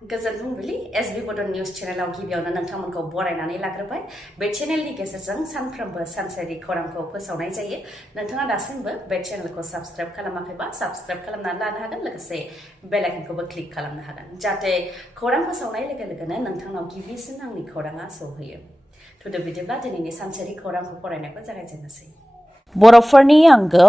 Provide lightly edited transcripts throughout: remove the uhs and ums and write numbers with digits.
गोजोन फुंबिलि एसबि बड निउज चेनेलाव गिबियावनो नोंथांमोनखौ बरायनानै लाग्रोबाय बे चेनेलनि गेजेरजों सानफ्रोमबो सानसेनि खौरांखौ फोसावनाय जायो नोंथाङा दासिमबो बे चेनेलखौ साबस्क्राइब खालामाखैबा साबस्क्राइब खालामनानै लानो हागोन लोगोसे बेल आइकनखौबो क्लिक खालामनो हागोन जाहाथे खौरां फोसावनाय लोगो लोगोनो नोंथांनाव गिबिसिन आंनि खौराङा सौहैयो थुदो बिदिब्ला दिनैनि सानसेनि खौरांखौ फरायनायखौ जागायजेननोसै बर'फोरनि आंगो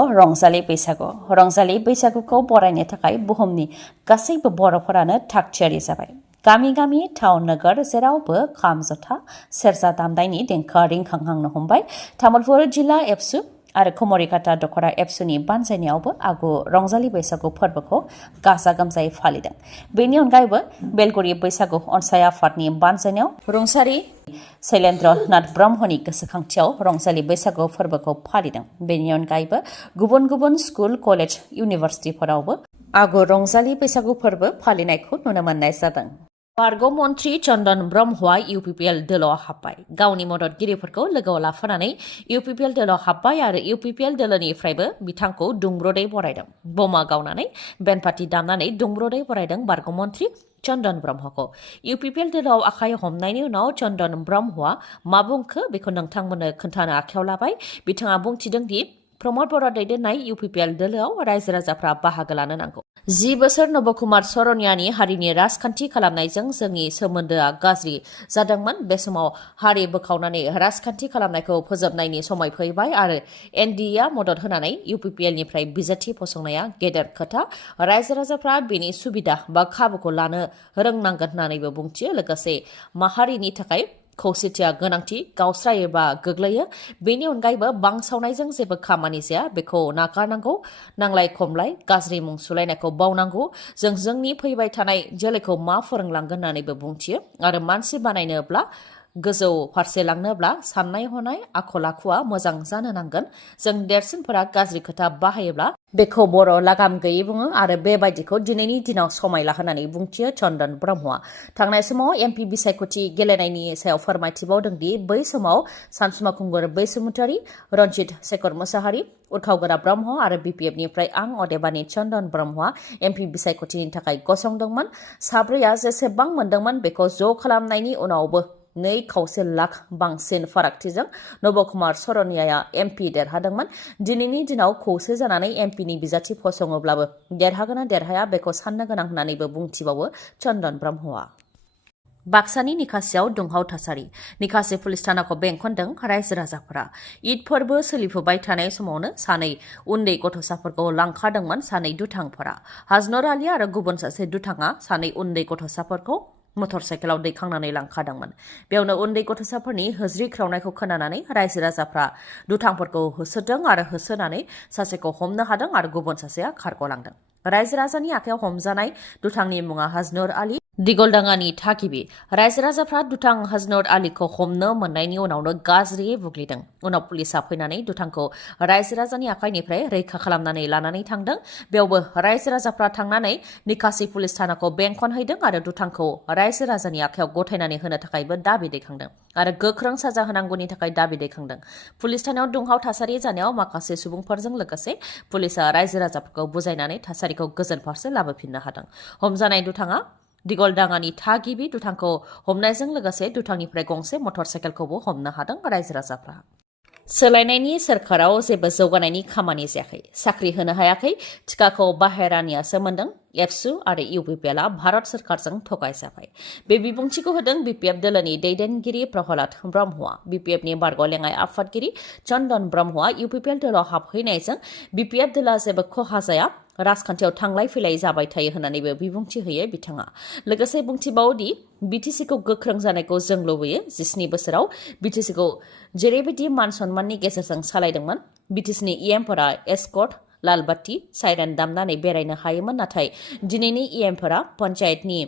रंजालि बैसागुखौ बरायनो थाखाय बुहुमनि गासैबो बर'फोरानो थागथियारि जाबाय गामि गामि टाउन नोगोर जेरावबो खाम जथा सेरजा दामनायनि देंखोआ रिंखांहांनो हमबाय तामुलपुर जिल्ला एबसु आरो कुमारिघाटा दख'रा एबसुनि बानजायनायावबो आगु रंजालि बैसागु फोरबोखौ गाजा गोमजायै फालिदों बेनि अनगायैबो बेलगुरि बैसागु अनसाय आफादनि बानजायनायाव रुंसारि शैलेन्द्र नाथ ब्रह्मनि गोसोखांथियाव रंजालि बैसागु फोरबोखौ फालिदों बेनि अनगायैबो गुबुन गुबुन स्कुल कलेज इउनिभारसिटिफोरावबो आगु रंजालि बैसागु फोरबो फालिनायखौ नुनो मोननाय जादों बारग' मन्त्रि चन्दन ब्रह्मआ UPPL दोलोआव हाबबाय गावनि मददगिरिफोरखौ लोगोआव लाफानानै UPPL दोलोआव हाबबाय आरो UPPL दोलोनिफ्रायबो बिथांखौ दुंब्रुदै बरायदों बमा गावनानै बेनपार्टि दामनानै दुंब्रुदै बरायदों बारग' मन्त्रि चन्दन ब्रह्मखौ UPPL दोलोआव आखाइ हमनायनि उनाव चन्दन ब्रह्मआ मा बुंखो बेखौ नोंथांमोननो खोन्थानो आखायाव लाबाय बिथाङा बुंथिदों दि प्रमद बर' दैदेननाय UPPL दोलोआव रायजो राजाफ्रा बाहागो लानो नांगौ 10 बोसोर नबकुमार सरनियानि हारिनि राजखान्थि खालामनायजों जोंनि सोमोन्दोआ गाज्रि जादोंमोन बे समाव हारि बोखावनानै राजखान्थि खालामनायखौ फोजोबनायनि समय फैबाय आरो NDA मदद होनानै UPPL निफ्राय बिजाथि फसंनाया गेदेर खोथा रायजो राजाफ्रा बेनि सुबिदा बा खाबुखौ लानो रोंनांगोन होननानैबो बुंथियो लोगोसे माहारिनि थाखाय खौसेथिया गोनांथि गावस्रायोबा गोग्लैयो बेनि अनगायैबो बांसावनायजों जेबो खामानि जाया बेखौ नागारनांगौ नांलाय खमलाय गाज्रि मुं सुलायनायखौ बावनांगौ जों जोंनि फैबाय थानाय जोलैखौ मा फोरोंलांगोन होननानैबो बुंथियो आरो मानसि बानायनोब्ला गोजौ फारसे लांनोब्ला साननाय हनाय आखल आखुआ मोजां जानो नांगोन जों देरसिनफोरा गाज्रि खोथा बाहायोब्ला बेखौ बर' लागाम गैयै बुङो आरो बेबायदिखौ दिनैनि दिनाव समायला होननानै बुंथियो चन्दन ब्रह्मआ थांनाय समाव MP बिसायख'थि गेलेनायनि सायाव फोरमायथिबावदों दि बै समाव सानसुमा खुंगुर बैसुमुतारि रन्जित शेखर मुसाहारि उरखावगोरा ब्रह्म आरो BPF निफ्राय आं अदेबानि चन्दन ब्रह्मआ MP बिसायख'थिनि थाखाय गसंदोंमोन साब्रैया जेसेबां मोनदोंमोन बेखौ ज' खालामनायनि उनावबो 2.5 लाख बांसिन फारागथिजों नबकुमार सरनियाया MP देरहादोंमोन दिनैनि दिनाव खौसे जानानै MP नि बिजाथि फसङोब्लाबो देरहागोना देरहाया बेखौ साननो गोनां होननानैबो बुंथिबावो चन्दन ब्रह्मआ बाक्सानि निकासियाव दुंहाव थासारि निकासि पुलिस थानाखौ बेंखनदों रायजो राजाफोरा ईद फोरबो सोलिफुबाय थानाय समावनो सानै उन्दै गथ'साफोरखौ लांखादोंमोन सानै दुथांफोरा हाजनर आली आरो गुबुन सासे दुथाङा सानै उन्दै गथ'साफोरखौ मटर साइकेलाव दैखांनानै लांखादोंमोन बेयावनो उन्दै गथ'साफोरनि होज्रि ख्रावनायखौ खोनानानै रायजो राजाफ्रा दुथांफोरखौ होसोदों आरो होसोनानै सासेखौ हमनो हादों आरो गुबुन सासेया खारग'लांदों रायजो राजानि आखायाव हमजानाय दुथांनि मुङा हाजनर आली दिगलडाङानि थागिबि रायजो राजाफ्रा दुथां हाजनर आलीखौ हमनो मोननायनि उनावनो गाज्रियै बुग्लिदों उनाव पुलिसा फैनानै दुथांखौ रायजो राजानि आखाइनिफ्राय रैखा खालामनानै लानानै थांदों बेयावबो रायजो राजाफ्रा थांनानै निकासि पुलिस थानाखौ बेंखनहैदों आरो दुथांखौ रायजो राजानि आखायाव गथायनानै होनो थाखायबो दाबि दैखांदों आरो गोख्रों साजा होनांगौनि थाखाय दाबि दैखांदों पुलिस थानायाव दुंहाव थासारि जानायाव माखासे सुबुंफोरजों लोगोसे पुलिसा रायजो राजाफोरखौ बुजायनानै थासारिखौ गोजोन फारसे लाबोफिननो हादों हमजानाय दुथाङा दिगलडाङानि थागिबि दुथांखौ हमनायजों लोगोसे दुथांनिफ्राय गंसे मटर साइकेलखौबो हमनो हादों रायजो राजाफ्रा सोलायनायनि सोरखाराव जेबो जौगानायनि खामानि जायाखै साख्रि होनो हायाखै टिकाखौ बाहेरानियासो मोनदों एबसु आरो UPPLआ भारत सोरखारजों थगायजाबाय बे बिबुंथिखौ होदों BPF दोलोनि दैदेनगिरि प्रहलाद ब्रह्मआ BPFनि बारग' लेङाइ आफादगिरि चन्दन ब्रह्मआ UPPL दोलोआव हाबहैनायजों BPF दोलोआ जेबो खहा जाया राजखान्थियाव थांलाय फैलाय जाबाय थायो होननानैबो बिबुंथि होयो बिथाङा लोगोसे बुंथिबावोदि BTCखौ गोख्रों जानायखौ जों लुबैयो 17 बोसोराव BTCखौ जेरैबायदि मान सन्माननि गेजेरजों सालायदोंमोन BTCनि EMफोरा एस्कर्ट लालबाति साइरेन दामनानै बेरायनो हायोमोन नाथाय दिनैनि EMफोरा पन्चायतनि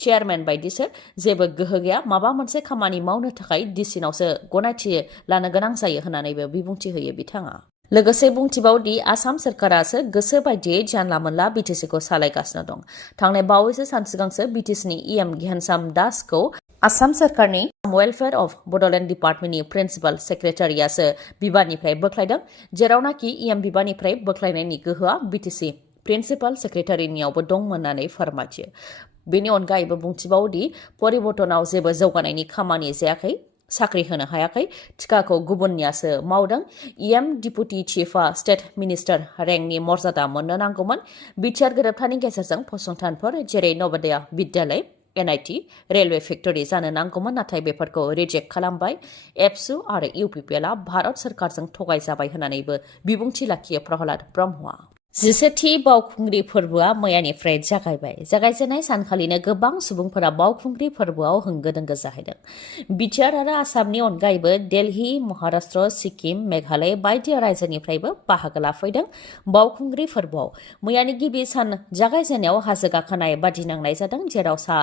चेयारमेन बायदिसो जेबो गोहो गैया माबा मोनसे खामानि मावनो थाखाय DCनावसो गनायथि लानो गोनां जायो होननानैबो बिबुंथि होयो बिथाङा लोगोसे बुंथिबावदि आसाम सोरखारासो गोसो बायदियै जानला मोनला BTCखौ सालायगासिनो दं थांनाय बावैसो सान सिगांसो BTCनि EM घ्यानसाम दासखौ आसाम सोरखारनि वेलफेयार अफ बडोलेण्ड डिपार्टमेन्टनि प्रिन्सिपाल सेक्रेटारियासो बिबाननिफ्राय बोख्लायदों जेरावनाखि EM बिबाननिफ्राय बोख्लायनायनि गोहोआ BTC प्रिन्सिपाल सेक्रेटारिनियावबो दंमोन होननानै फोरमायथियो बेनि अनगायैबो बुंथिबावोदि परिबर्तनाव जेबो जौगानायनि खामानि जायाखै साख्रि होनो हायाखै टिकाखौ गुबुननियासो मावदों इएम डिपुटि चिफआ स्टेट मिनिस्टार रेंकनि मर्यादा मोननो नांगौमोन बिटिआर गोरोबथानि गेजेरजों फसंथानफोर जेरै नवोदया विद्यालय एनआईटी रेलवे फेक्टरि जानो नांगौमोन नाथाय बेफोरखौ रिजेक्ट खालामबाय एबसु आरो इउपिपिएलआ भारत सरकारजों थगायजाबाय होननानैबो बिबुंथि लाखियो प्रहलाद ब्रह्मआ 14थि बावखुंग्रि फोरबोआ मैयानिफ्राय जागायबाय जागायजेननाय सानखालिनो गोबां सुबुंफोरा बावखुंग्रि फोरबोआव होंगो दोंगो जाहैदों बिटिआर आरो आसामनि अनगायैबो दिल्ली महाराष्ट्र सिक्किम मेघालय बायदि रायजोनिफ्रायबो बाहागो लाफैदों बावखुंग्रि फोरबोआव मैयानि गिबि सान जागायजेननायाव हाजो गाखोनाय बादिनांनाय जादों जेराव सा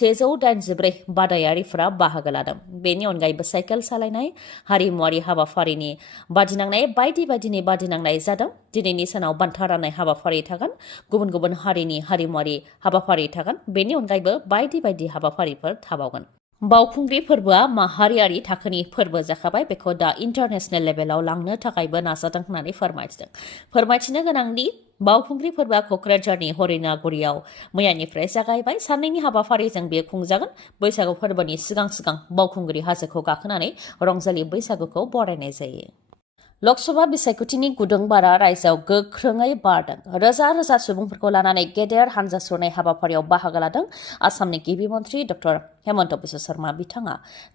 184 बादायारिफोरा बाहागो लादों बेनि अनगायैबो साइकेल सालायनाय हारिमुआरि हाबाफारिनि बादिनांनाय बायदि बायदिनि बादिनांनाय जादों दिनैनि सानाव बान्था राननाय हाबाफारि थागोन गुबुन गुबुन हारिनि हारिमुआरि हाबाफारि थागोन बेनि अनगायैबो बायदि बायदि हाबाफारिफोर थाबावगोन बावखुंग्रि फोरबोआ माहारियारि थाखोनि फोरबो जाखाबाय बेखौ दा इन्टारनेशनेल लेभेलाव लांनो थाखायबो नाजादों होननानै फोरमायथिनो गोनांदि बावखुंग्रि फोरबोआ क'क्राझारनि हरिनागुरियाव मैयानिफ्राय जागायबाय साननैनि हाबाफारिजों बेयो खुंजागोन बैसागु फोरबोनि सिगां बावखुंग्रि हाजोखौ गाखोनानै रंजालि बैसागुखौ बरायनाय जायो लकसभा बिसायख'थिनि गुदुं बारा रायजोआव गोख्रोङै बारदों रोजा रोजा सुबुंफोरखौ लानानै गेदेर हानजा सुरनाय हाबाफारियाव बाहागो लादों आसामनि गिबि मन्थ्रि डक्टर हेमन्त बिश्व शर्मा बिथाङा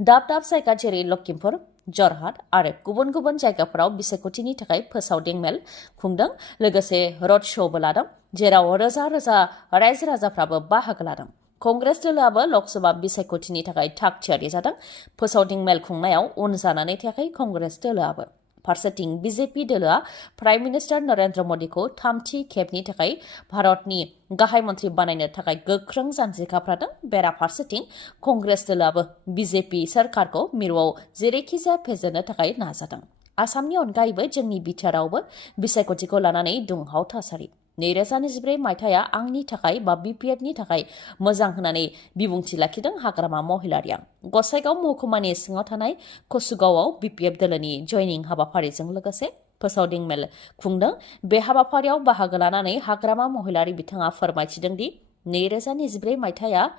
दाब दाब जायगा जेरै लखिमपुर जरहाट आरो गुबुन गुबुन जायगाफोराव बिसायख'थिनि थाखाय फोसावदिं मेल खुंदों लोगोसे रड श'बो लादों जेराव रोजा रोजा रायजो राजाफ्राबो बाहागो लादों कंग्रेस दोलोआबो लकसभा बिसायख'थिनि थाखाय थाग थियारि जादों फोसावदिं मेल खुंनायाव उन जानानै थायाखै कंग्रेस दोलोआबो फारसेथिं बीजेपी दोलोआ प्राइम मिनिस्टार नरेंद्र मोदीखौ थामथि खेबनि थाखाय भारतनि गाहाय मन्थ्रि बानायनो थाखाय गोख्रों जान्जिखाफ्रादों बेराफारसेथिं कंग्रेस दोलोआबो बीजेपी सरकारखौ मिरुआव जेरैखिजाया फेजेननो थाखाय नाजादों आसामनि अनगायैबो जोंनि बिटिआरआवबो बिसायख'थिखौ लानानै दुंहाव थासारि 2024 मायथाइया आंनि थाखाय बा बिपिएफनि थाखाय मोजां होननानै बिबुंथि लाखिदों हाग्रामा महिलारिया गसाइगाव महकुमानि सिङाव थानाय कसुगावआव बिपिएफ दोलोनि जयनिं हाबाफारिजों लोगोसे फोसावदिं मेल खुंदों बे हाबाफारियाव बाहागो लानानै हाग्रामा महिलारि बिथाङा फोरमायथिदों दि 2024 मायथाइया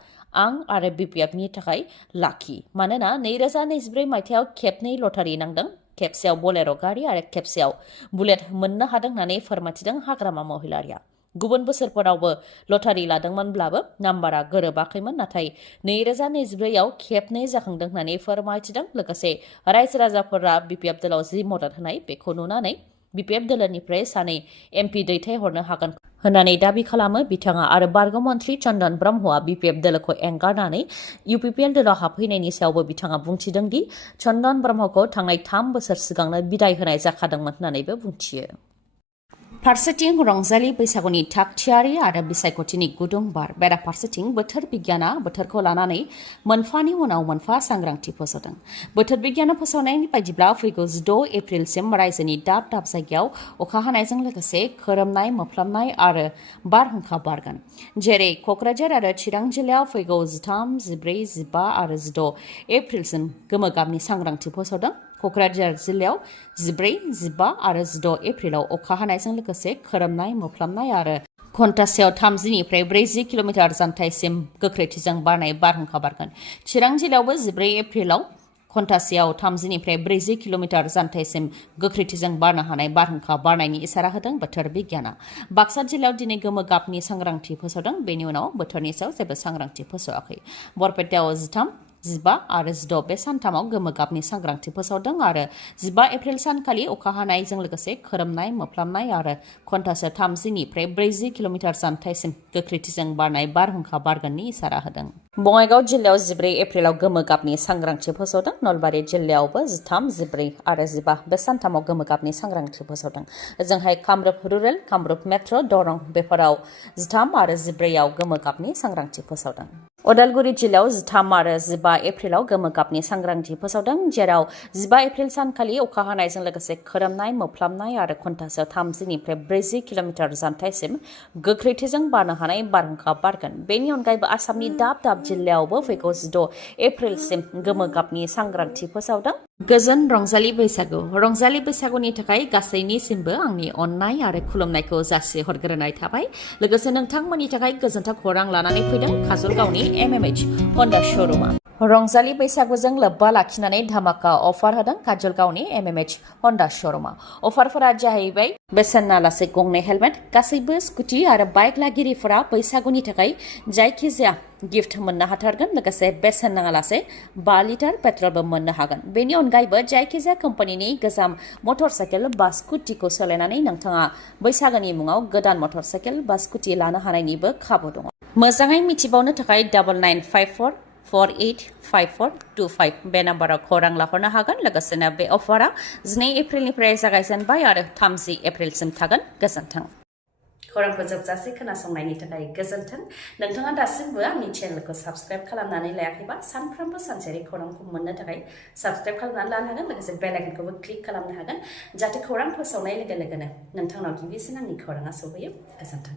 आं आरो बिपिएफनि थाखाय लाखि मानोना 2024 मायथाइयाव खेबनै लटारि नांदों खेबसेयाव बोलेर' गारि आरो खेबसेयाव बुलेट मोननो हादों होननानै फोरमायथिदों हाग्रामा महिलारिया गुबुन बोसोरफोरावबो लटारि लादोंमोनब्लाबो नाम्बारा गोरोबाखैमोन नाथाय 2024 आव खेबनै जाखांदों होननानै फोरमायथिदों लोगोसे रायजो राजाफोरा बिपिएफ दोलोआव जि मदद होनाय बेखौ नुनानै बिपिएफ दोलोनिफ्राय सानै एमपि दैथायहरनो हागोन होननानै दाबि खालामो बिथाङा आरो बारग' मन्थ्रि चन्दन ब्रह्मआ बिपिएफ दोलोखौ एंगारनानै UPPL दोलोआव हाबफैनायनि सायावबो बिथाङा बुंथिदों दि चन्दन ब्रह्मखौ थांनाय 3 बोसोर सिगांनो बिदाय होनाय जाखादोंमोन होननानैबो बुंथियो फारसेथिं रंजालि बैसागुनि थागथियारि आरो बिसायख'थिनि गुदुं बार बेराफारसेथिं बोथोर बिगियाना बोथोरखौ लानानै मोनफानि उनाव मोनफा सांग्रांथि फोसावदों बोथोर बिगियाना फोसावनायनि बायदिब्ला फैगौ 6 एप्रिलसिम रायजोनि दाब दाब जायगायाव अखा हानायजों लोगोसे खोरोमनाय मोफ्लामनाय आरो बारहुंखा बारगोन जेरै क'क्राझार आरो चिरां जिल्लायाव फैगौ 13, 14, 15 आरो 16 एप्रिलसिम गोमो गाबनि सांग्रांथि फोसावदों क'क्राझार जिल्लायाव 14, 15 आरो 16 एप्रिलाव अखा हानायजों लोगोसे खोरोमनाय मोफ्लामनाय आरो घन्टासेयाव 30 निफ्राय 40 किल'मिटार जानथायसिम गोख्रैथिजों बारनाय बारहुंखा बारगोन चिरां जिल्लायावबो 14 एप्रिलाव घन्टासेयाव 30 निफ्राय 40 किल'मिटार जानथायसिम गोख्रैथिजों बारनो हानाय बारहुंखा बारनायनि इसारा होदों बोथोर बिगियाना बाक्सा जिल्लायाव दिनै गोमो गाबनि सांग्रांथि फोसावदों बेनि उनाव बोथोरनि सायाव जेबो सांग्रांथि फोसावाखै बरपेटायाव 13, 15 आरो 16 बे सानथामाव गोमो गाबनि सांग्रांथि फोसावदों आरो 15 एप्रिल सानखालि अखा हानायजों लोगोसे खोरोमनाय मोफ्लामनाय आरो घन्टासेयाव 30 निफ्राय 40 किल'मिटार जानथायसिम गोख्रैथिजों बारनाय बारहुंखा बारगोननि इसारा होदों बङाइगाव जिल्लायाव 14 एप्रिलाव गोमो गाबनि सांग्रांथि फोसावदों नलबारि जिल्लायावबो 13, 14 आरो 15 बे सानथामाव गोमो गाबनि सांग्रांथि फोसावदों ओजोंहाय कामरुप रुरेल कामरुप मेट्र' दरं बेफोराव 13 आरो 14 आव गोमो गाबनि सांग्रांथि फोसावदों उदालगुरि जिल्लायाव 13 आरो 15 एप्रिलाव गोमो गाबनि सांग्रांथि फोसावदों जेराव 15 एप्रिल सानखालि अखा हानायजों लोगोसे खोरोमनाय मोफ्लामनाय आरो घन्टासेयाव 30 निफ्राय 40 किल'मिटार जानथायसिम गोख्रैथिजों बारनो हानाय बारहुंखा बारगोन बेनि अनगायैबो आसामनि दाब दाब जिल्लायावबो फैगौ 16 एप्रिलसिम गोमो गाबनि सांग्रांथि फोसावदों गोजोन रंजालि बैसागुनि थाखाय गासैनिसिमबो आंनि अननाय आरो खुलुमनायखौ जासि हरग्रोनाय थाबाय लोगोसे नोंथांमोननि थाखाय गोजोनथाव खौरां लानानै फैदों काजलगावनि MMH हन्डा श'रुमा रंजालि बैसागुजों लोब्बा लाखिनानै धामाका अफार होदों काजलगावनि MMH हन्डा श'रुमा अफारफोरा जाहैबाय बेसेन नाङालासे गंनै हेलमेट गासैबो स्कुटि आरो बाइक लागिरिफोरा बैसागुनि थाखाय जायखिजाया गिफ्ट मोननो हाथारगोन लोगोसे बेसेन नाङालासे 5 लिटार पेट्रलबो मोननो हागोन बेनि अनगायैबो जायखिजाया कम्पानिनि गोजाम मटर साइकेल बा स्कुटिखौ सोलायनानै नोंथाङा बैसागोनि मुङाव गोदान मटर साइकेल बा स्कुटि लानो हानायनिबो खाबु दङ मोजाङै मिथिबावनो थाखाय 9954485425 बे नाम्बाराव खौरां लाहरनो हागोन लोगोसेनो बे अफारा 2 एप्रिलनिफ्राय जागायजेनबाय आरो 30 एप्रिलसिम थागोन गोजोन्थों खौरांखौ जोबजासे खोनासंनायनि थाखाय गोजोन्थों नोंथाङा दासिमबो आंनि चेनेलखौ साबस्क्राइब खालामनानै लायाखैबा सानफ्रोमबो सानसेनि खौरांखौ मोननो थाखाय साबस्क्राइब खालामनानै लानो हागोन लोगोसे बेल आइकनखौबो क्लिक खालामनो हागोन जाहाथे खौरां फोसावनाय लोगो लोगोनो नोंथांनाव गिबिसिन आंनि खौराङा सौहैयो गोजोन्थों